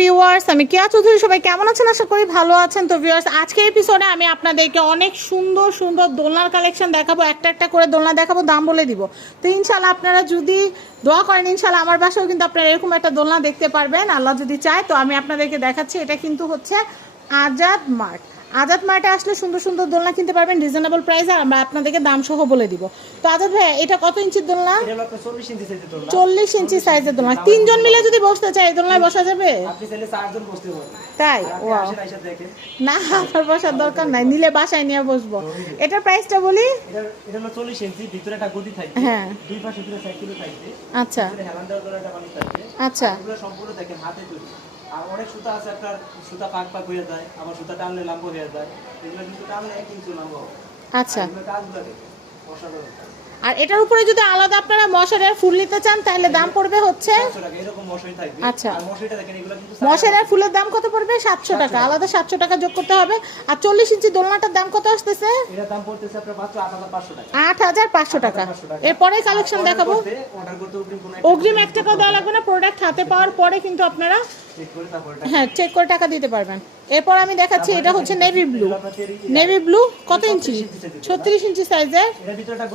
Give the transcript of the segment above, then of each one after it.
Viewers আমি কেয়া চৌধুরী, সবাই কেমন আছেন? আশা করি ভালো আছেন। তো ভিউয়ার্স আজকে এপিসোডে আমি আপনাদেরকে অনেক সুন্দর সুন্দর দোলনার কালেকশন দেখাবো। একটা একটা করে দোলনা দেখাবো, দাম বলে দিব। তো ইনশাল্লাহ আপনারা যদি দোয়া করেন ইনশাল্লাহ আমার বাসাও কিন্তু আপনারা এরকম একটা দোলনা দেখতে পারবেন। আল্লাহ যদি চায়, তো আমি আপনাদেরকে দেখাচ্ছি। এটা কিন্তু হচ্ছে আজাদ মার্ট। আজাদ মার্টে আসলে সুন্দর সুন্দর দোলনা কিনতে পারবেন রিজনেবল প্রাইস আর আমরা আপনাদেরকে দাম সহ বলে দিব। তো আজাদ ভাই এটা কত ইঞ্চির দোলনা? এটা হলো আপনার 40 ইঞ্চি সাইজের দোলনা। চল্লিশ ইঞ্চি সাইজের দোলনা। তিনজন মিলে যদি বসতে চাই দোলনায় বসা যাবে। তাই? দেখেন। না আমার বসার দরকার নাই। নিলে বাসায় নিয়ে বসবো। এটার প্রাইসটা বলি? এটা- এটা হলো 40 ইঞ্চি, ভিতরে একটা গদি থাকবে। হ্যাঁ। আচ্ছা। আচ্ছা। আর অনেক সুতা আছে আপনার সুতা পাক পাক হয়ে যায় আবার সুতা টানলে লাম্ব হয়ে যায়। এগুলো কিন্তু টানলে এক ইঞ্চি লাম্ব হবে। আচ্ছা। কাজগুলো দেখেন অসাধারণ আর এটার উপরে যদি আলাদা আপনারা মশারের ফুল নিতে চান তাহলে দাম পড়বে হচ্ছে আচ্ছা। মশারের ফুলের দাম কত পড়বে? সাতশো টাকা। আলাদা সাতশো টাকা যোগ করতে হবে। আর চল্লিশ ইঞ্চি দোলনাটার দাম কত আসতেছে? আট হাজার পাঁচশো টাকা। এরপরে কালেকশন দেখাবো। অগ্রিম এক টাকাও দেওয়া লাগবে না। প্রোডাক্ট হাতে পাওয়ার পরে কিন্তু আপনারা হ্যাঁ চেক করে টাকা দিতে পারবেন। এরপর আমি দেখাচ্ছি এটা হচ্ছে নেভি ব্লু নেভি ব্লু কত ইঞ্চি ছত্রিশ ইঞ্চি সাইজের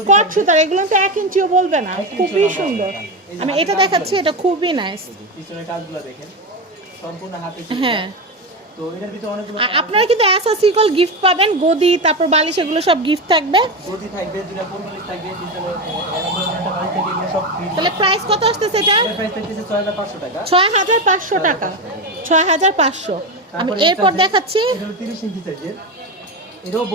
কট সুতার এগুলো তো এক ইঞ্চিও বলবে না খুবই সুন্দর। আমি এটা দেখাচ্ছি এটা খুবই নাইস হ্যাঁ। আপনারা কিন্তু অ্যাসাসিকল গিফট পাবেন গদি তারপর বালিশ এগুলো সব গিফট থাকবে। গদি দুটা তাহলে প্রাইস কত প্রাইস টাকা। ছয় হাজার পাঁচশো টাকা। ছয় হাজার পাঁচশো। আমি এরপর দেখাচ্ছি। ইঞ্চি সাইজের। এটাও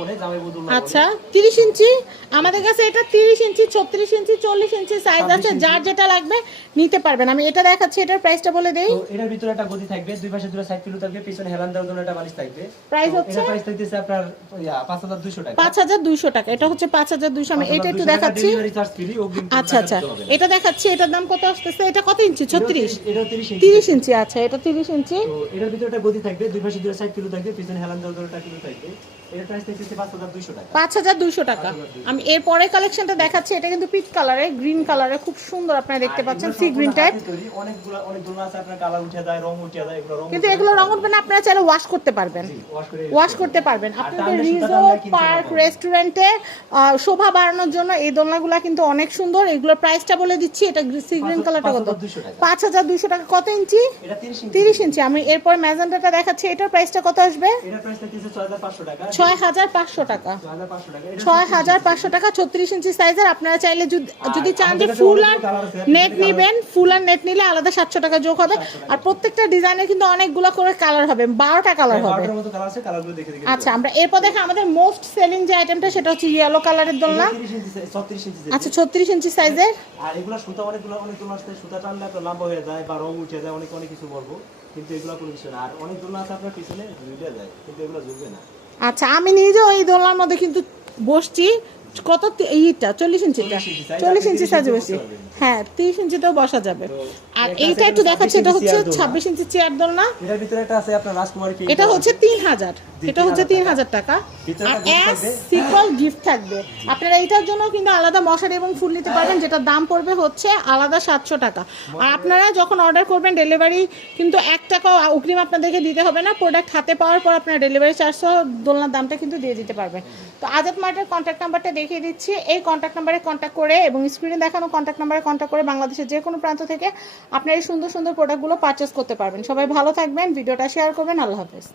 বলে জামাই আচ্ছা তিরিশ ইঞ্চি। আমাদের কাছে এটা তিরিশ ইঞ্চি ছত্রিশ ইঞ্চি চল্লিশ ইঞ্চি সাইজ আছে যার যেটা লাগবে নিতে পারবেন। আমি এটা দেখাচ্ছি এটার প্রাইসটা বলে দেই। এটার ভিতরে একটা গদি থাকবে দুই পাশে দুটো সাইড পিলু থাকবে পিছনে হেলান দেওয়ার জন্য একটা বালিশ থাকবে। প্রাইস হচ্ছে প্রাইস থাকতেছে আপনার ইয়া, পাঁচ হাজার দুইশো টাকা। পাঁচ হাজার দুইশো টাকা। এটা হচ্ছে পাঁচ হাজার দুইশো। আমি এটা একটু দেখাচ্ছি। আচ্ছা আচ্ছা। এটা দেখাচ্ছি এটার দাম কত আসতেছে? এটা কত ইঞ্চি? ছত্রিশ? এটাও তিরিশ ইঞ্চি। তিরিশ ইঞ্চি আচ্ছা এটা তিরিশ ইঞ্চি। তো এটার ভিতরে একটা গদি থাকবে দুই পাশে দুটো সাইড পিলু থাকবে পিছনে হেলান দেওয়ার জন্য একটা পিলু থাকবে। এটার প্রাইস থাকতেছে পাঁচ হাজার দুইশো টাকা। পাঁচ হাজার দুইশো টাকা। আমি এর পরে কালেকশনটা দেখাচ্ছি। এটা কিন্তু পিচ কালারে গ্রিন কালারে খুব সুন্দর আপনারা দেখতে পাচ্ছেন সি গ্রিন টাইপ অনেকগুলো অনেক দোলনা আছে আপনার কালার উঠে যায় রং উঠে যায় এগুলো রং কিন্তু এগুলো রঙ উঠবে না আপনারা চাইলে ওয়াশ করতে পারবেন। ওয়াশ করতে পারবেন। আপনাদের কিনতে পার্ক রেস্টুরেন্টে শোভা বাড়ানোর জন্য এই দোলনাগুলো কিন্তু অনেক সুন্দর। এগুলোর প্রাইসটা বলে দিচ্ছি এটা সি গ্রিন কালারটা কত? 5200 টাকা। পাঁচ হাজার দুইশো টাকা। কত ইঞ্চি? এটা তিরিশ ইঞ্চি। আমি এরপর ম্যাজেন্টাটা দেখাচ্ছি এটার প্রাইসটা কত আসবে? ছয় হাজার পাঁচশো টাকা। ছয় হাজার পাঁচশো টাকা। ছত্রিশ ইঞ্চি। সাইজের আপনারা চাইলে যদি- চান যে ফুল আর নেট নিবেন ফুল আর নেট নিলে আলাদা সাতশো টাকা যোগ হবে। আর প্রত্যেকটা ডিজাইনের কিন্তু অনেকগুলো করে কালার হবে বারোটা কালার হবে। দেখে দেখে আচ্ছা আমরা এরপর দেখে আমাদের মোস্ট সেলিং যে আইটেমটা সেটা হচ্ছে ইয়েলো কালারের দোলনা। আচ্ছা ছত্রিশ ইঞ্চি সাইজের আর এগুলো সুতা অনেকগুলো অনেক দোলনা আছে সুতা টানলে আপনার লম্বা হয়ে যায় বা রং উঠে যায় অনেক অনেক কিছু বলব। কিন্তু এগুলো কোনো কিছু না। আর অনেক দোলনা আছে আপনার পিছনে ঝুলে যায় কিন্তু এগুলো ঝুলবে না। আচ্ছা আমি নিজেও এই দোলনার মধ্যে কিন্তু বসছি। কত এইটা চল্লিশ ইঞ্চিটা 40 ইঞ্চি size, চল্লিশ ইঞ্চি 30 সাইজে। হ্যাঁ তিরিশ ইঞ্চিতেও বসা যাবে। আর এইটা একটু দেখাচ্ছি এটা হচ্ছে। ছাব্বিশ ইঞ্চি চেয়ার দোলনা। এটা হচ্ছে তিন হাজার। এটা হচ্ছে তিন হাজার টাকা। আর থাকবে। সিকল গিফট থাকবে। আপনারা এইটার জন্য কিন্তু আলাদা মশারি এবং ফুল নিতে পারবেন যেটার দাম পড়বে হচ্ছে আলাদা সাতশো টাকা। আর আপনারা যখন অর্ডার করবেন ডেলিভারি কিন্তু এক টাকা অগ্রিম আপনাদেরকে দিতে হবে না। প্রোডাক্ট হাতে পাওয়ার পর আপনারা ডেলিভারি চার্জ সহ দোলনার দামটা কিন্তু দিয়ে দিতে পারবেন। তো আজাদ মার্টের কন্ট্যাক্ট নাম্বারটা দেখিয়ে দিচ্ছি। এই কন্ট্যাক্ট নাম্বারে কন্ট্যাক্ট করে এবং স্ক্রিনে দেখানো কন্ট্যাক্ট নাম্বারে কন্ট্যাক্ট করে বাংলাদেশের যে কোনো প্রান্ত থেকে আপনার এই সুন্দর সুন্দর প্রোডাক্টগুলো পারচেস করতে পারবেন। সবাই ভালো থাকবেন, ভিডিওটা শেয়ার করবেন, আল্লাহ হাফেজ।